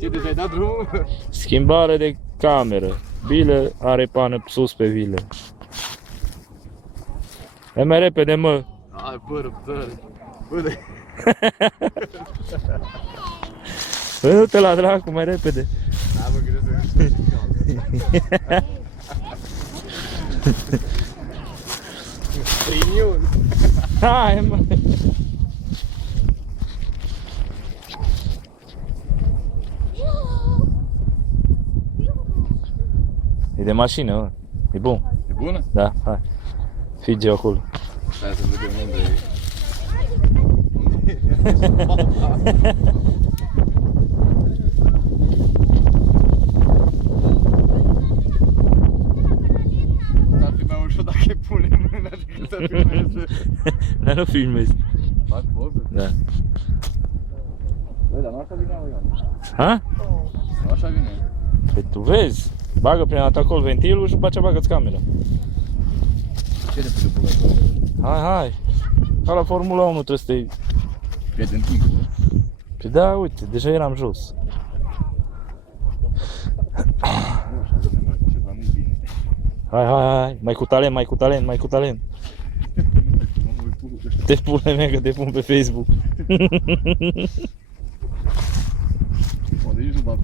Ce, deja ai dat drumul? Schimbare de cameră. Bilă are pană sus pe vilă. E mai repede, mă. Ai, bă, răbdare. Bă, de... Bă, du-te la dracu, mai repede. Da, mă gândesc să Premium. Hai, mă. E de mașină, mă. E bun. E bună? Da, hai. Fige acolo. Hai să vedem unde e. Ar fi mai ușor dacă îi punem mâna decât să filmeze. Dar nu filmezi. Fac poze? Da. Băi, dar nu așa vine, Ion. Ha? Nu așa vine. Păi tu vezi. Bagă prin acolo ventilul și după aceea bagă-ți camera. Ce repede băgat? Hai, hai. Ca la Formula 1 trebuie să te... Prieten timpul, nu? Păi da, uite, deja eram jos. Nu așa vine, ceva nu bine. Hai, hai, hai. Mai cu talent, mai cu talent, mai cu talent. Te pune mea că te pun pe Facebook.